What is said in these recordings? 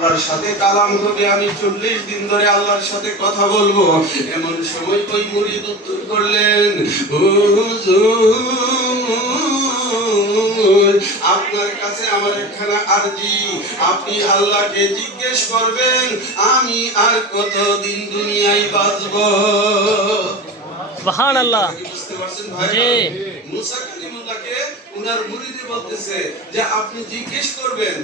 আল্লাহর সাথে কালাম হবে আমি চল্লিশ দিন ধরে আল্লাহর সাথে কথা বলব। এমন সময় ওই মুরিদ উত্তর করলেন আপনার কাছে আমার একখানা আরজি। আপনি আল্লাহকে জিজ্ঞেস করবেন আমি আর কতদিন দুনিয়ায় বাঁচব? সুবহান আল্লাহ বুঝতে পারছেন ভাই। মুসা কালিমুল্লাহকে উনার মুরিদে বলতেছে যে আপনি জিজ্ঞেস করবেন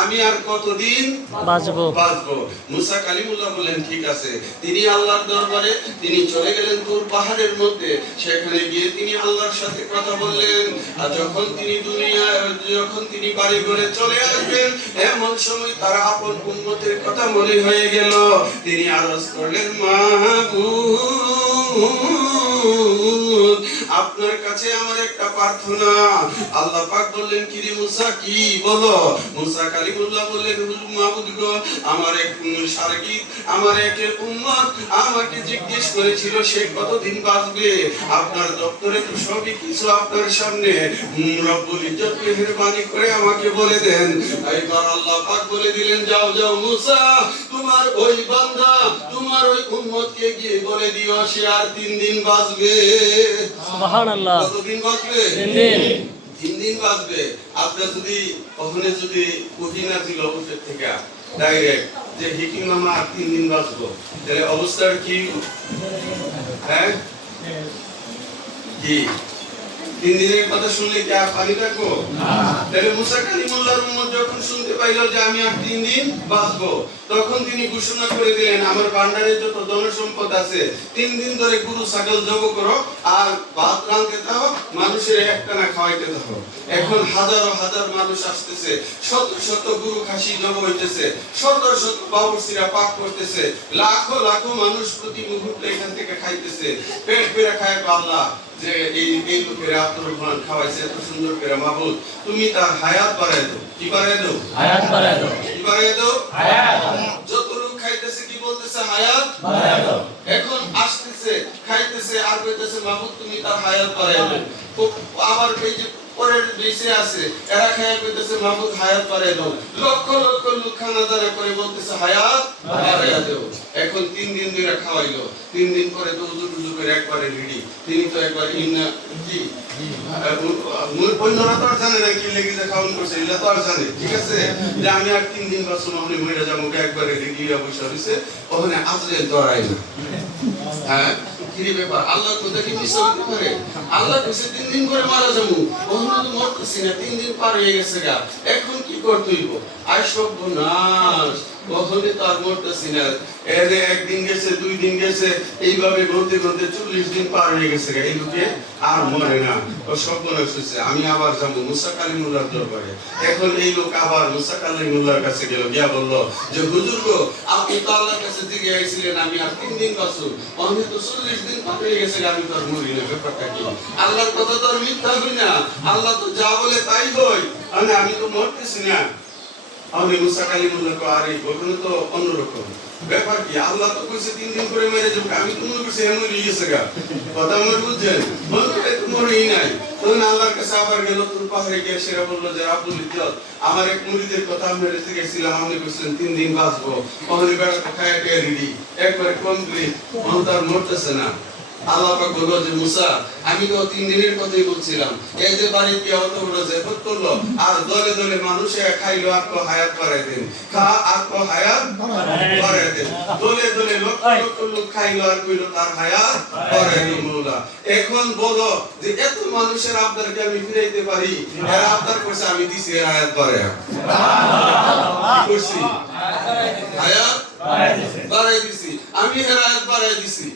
আমি আর কতদিন বাঁচবো। বাঁচবো? মুসা কালিমুল্লাহ বললেন ঠিক আছে। তিনি আল্লাহর দরবারে তিনি চলে গেলেন তুর পাহাড়ের মধ্যে। সেখানে গিয়ে তিনি আল্লাহর সাথে কথা বললেন। আর যখন তিনি দুনিয়ায় যখন তিনি বাড়ি ঘরে চলে আসবেন এমন সময় তার আপন উন্মতের কথা মনে হয়ে গেল। তিনি আরজ করলেন মাহবুব আপনার কাছে আমার একটা প্রার্থনা। আল্লাহ পাক বললেন কি রে মুসা, কি বলো? মুসা কালিমুল্লাহ বললেন, হুজুর মাহবুব গো, আমার এক সারগিত আমার এক উম্মত আমাকে জিজ্ঞেস করেছিল, সে কতদিন বাঁচবে? আপনার দপ্তরে তো সবই কিছু আপনার সামনে। রব্বুল ইজ্জত মেহেরবানি করে আমাকে বলে দেন। এইবার আল্লাহ পাক বলে দিলেন যাও যাও মুসা তোমার ওই বান্দা তোমার ওই উম্মতকে গিয়ে বলে দিও সে আর তিন দিন বাঁচবে। সুবহান আল্লাহ কতদিন বাঁচবে? তিন দিন। তিন দিন বাঁচবে। আপনার যদি ওখানে যদি কঠিন ছিল অবশ্যই থেকে ডাইরেক্ট যে হিকিম মামা আর তিন দিন বাঁচবো তাহলে অবস্থার কি? হ্যাঁ? কি? তিন দিনের কথা শুনলে কি আর পানি থাকব? তাহলে মুসা কালিমুল্লাহর উম্মত যখন শুনতে পাইল যে আমি আর তিন দিন বাঁচবো তখন তিনি ঘোষণা করে দিলেন আমার ভান্ডারে যত ধনসম্পদ আছে তিন দিন ধরে গুরু ছাগল জব করো আর ভাত রাঁধতে দাও মানুষের একটানা খাওয়াইতে দাও। এখন হাজারো হাজার মানুষ আসতেছে শত শত গুরু খাসি জব হইতেছে শত শত বাবুসিরা পাক করতেছে লাখো লাখো মানুষ প্রতি মুহূর্তে এখান থেকে খাইতেছে পেট পেরা খায় আল্লাহ যে এই এই লোকের আব্দুর রহমান খাওয়াইছে এত সুন্দর করে মাহবুব তুমি তার হায়াত বাড়াই দাও। কি বাড়াই দাও? হায়াত বাড়াই দাও। কি বাড়াই দাও? হায়াত। যত লোক খাইতেছে কি বলতেছে? হায়াত। বাড়াই দাও। এখন আসতেছে খাইতেছে আর বলতেছে মাহবুব তুমি তার হায়াত বাড়াই দাও। আবার এই যে পরের বেঁচে আছে এরা খায়া কইতেছে হায়াত বাড়ায় দাও। লক্ষ লক্ষ লোক খানা করে বলতেছে, হায়াত বাড়ায় দাও। এখন তিন দিন ধরে খাওয়াইলো। তিন দিন পরে তো উজু টুজু একবারে রেডি তিনি তো একবার ইন্না কি? আমি আর তিন দিন ওখানে মহিলা জামুকে একবারে আল্লাহ কি আল্লাহ তিন দিন না পার হয়ে গেছে গা। এখন কি করতে হইব? আর মরতেছি না। এর একদিন গেছে, দুই দিন গেছে, এইভাবে চল্লিশ দিন পার হয়ে গেছে এই লোকে আর মরে না। ও হয়েছে। আমি আবার যাব মুসা কালিমুল্লার দরবারে। এখন এই লোক আবার মুসা কালিমুল্লার কাছে গেল। গিয়া বলল, যে হুজুর গো, আপনি তো আল্লাহর কাছে দিকে আইছিলেন, আমি আর তিন দিন বাঁচুন আমি তো চল্লিশ দিন পার হয়ে গেছে আমি তো আর মরি না। ব্যাপারটা কি? আল্লাহর কথা তো আর মিথ্যা হই না? আল্লাহ তো যা বলে তাই হই আমি তো মরতেছি না। আমি মুসা কালিমুল্লাহ কো আরে ওখানে তো অন্যরকম। ব্যাপার কি, আল্লাহ তো কইছে তিন দিন করে মেরে যাবে। আমি তো মনে করছি এমন গেছে গা। কথা আমার বুঝছেন? মনে করে তো মরেই নাই। তখন আল্লাহর কাছে আবার গেল তোর পাহাড়ে গিয়ে সেরা বলল যে, আব্দুল ইজ্জত, আমার এক মুরিদের কথা আমি রেখে গেছিলাম আপনি বলছিলেন তিন দিন বাঁচবো। বেড়াতে খায় একবারে কমপ্লিট মন মরতেছে না। আল্লাহ পাক বলল যে মুসা আমি তো তিন দিনের কথাই বলছিলাম। এই যে বাড়ি গিয়ে অত বড় জেফত করল আর দলে দলে মানুষে খাইলো আর হায়াত বাড়াই দেন খা আর হায়াত বাড়াই দেন দলে দলে লক্ষ লক্ষ লোক খাইলো আর কইলো তার হায়াত বাড়াই দেন মৌলা। এখন বলো যে এত মানুষের আবদারকে আমি ফিরাইতে পারি? এরা আবদার করছে আমি দিছি এর হায়াত বাড়াই করছি? হায়াত বাড়াই দিছি। আমি এর হায়াত বাড়াই দিছি।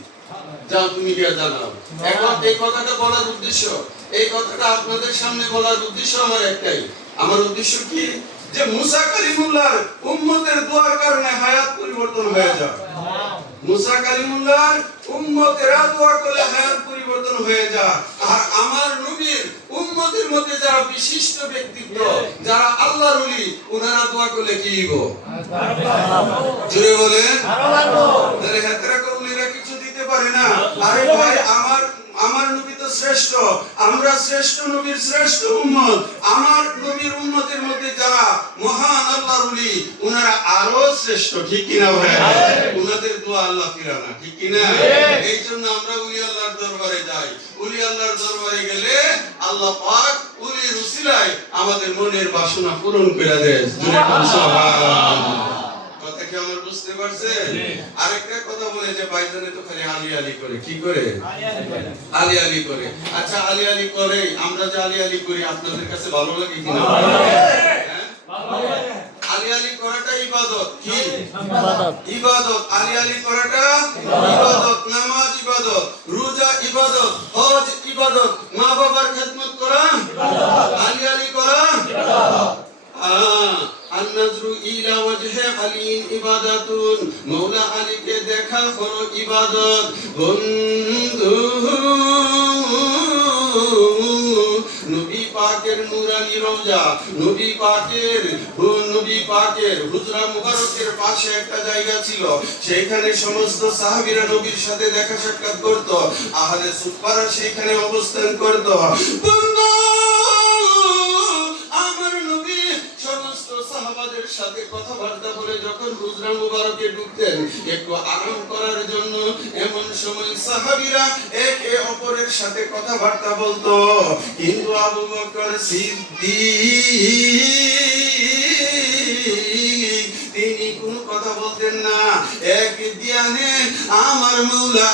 যাও তুমি গিয়ে জানাও এখন এই কথাটা বলার উদ্দেশ্য। এই কথাটা আপনাদের সামনে বলার উদ্দেশ্য আমার একটাই। আমার উদ্দেশ্য কি? যে মুসা কালিমুল্লাহর উম্মতের দোয়ার কারণে হায়াত পরিবর্তন হয়ে যায় মুসা কালিমুল্লাহর উম্মতেরা দোয়া করলে হায়াত পরিবর্তন হয়ে যায়। আর আমার নবীর উম্মতের মধ্যে যারা বিশিষ্ট ব্যক্তিত্ব যারা আল্লাহর ওলি ওনারা দোয়া করলে কি গো জোরে বলেন। তাহলে হেতরা করুন এরা দিতে পারে না। আরে ভাই আমার আমার নবী তো শ্রেষ্ঠ। আমরা শ্রেষ্ঠ নবীর শ্রেষ্ঠ উম্মত। আমার নবীর উম্মতের মধ্যে যারা মহান আল্লাহর উলি ওনারা আরও শ্রেষ্ঠ ঠিক কিনা ভাই? ওনাদের দোয়া আল্লাহ ফিরানা ঠিক কিনা? এই জন্য আমরা উলি আল্লাহর দরবারে যাই। উলি আল্লাহর দরবারে গেলে আল্লাহ পাক উলির উসিলায় আমাদের মনের বাসনা পূরণ করে দেয় জোরে কোন সুবহানাল্লাহ। কথা কি পারছেন আরেকটা কথা বলে যে বাইজানে তো খালি আলি আলি করে। কি করে? আলি আলি করে। আচ্ছা আলি আলি করে আমরা যে আলি আলি করি আপনাদের কাছে ভালো লাগে কিনা হ্যাঁ? আলি আলি করাটা ইবাদত। কি? ইবাদত। আলি আলি করাটা ইবাদত। ইবাদাতুন। মৌলা আলীকে দেখা ইবাদত। বন্ধু, নবী পাকের নুরানি রোজা নবী পাকের নবী পাকের হুজরা মুবারকের পাশে একটা জায়গা ছিল। সেইখানে সমস্ত সাহাবীরা নবীর সাথে দেখা সাক্ষাৎ করত। আহলে সুফারা সেইখানে অবস্থান করত। সাথে কথাবার্তা বলে যখন মুবারকে ঢুকতেন, একটু আরাম করার জন্য এমন সময় একে অপরের সাথে কথাবার্তা বলতো। কিন্তু আবু বকর তিনি কোনো কথা বলতেন না। এক দিয়ানে আমার মৌলা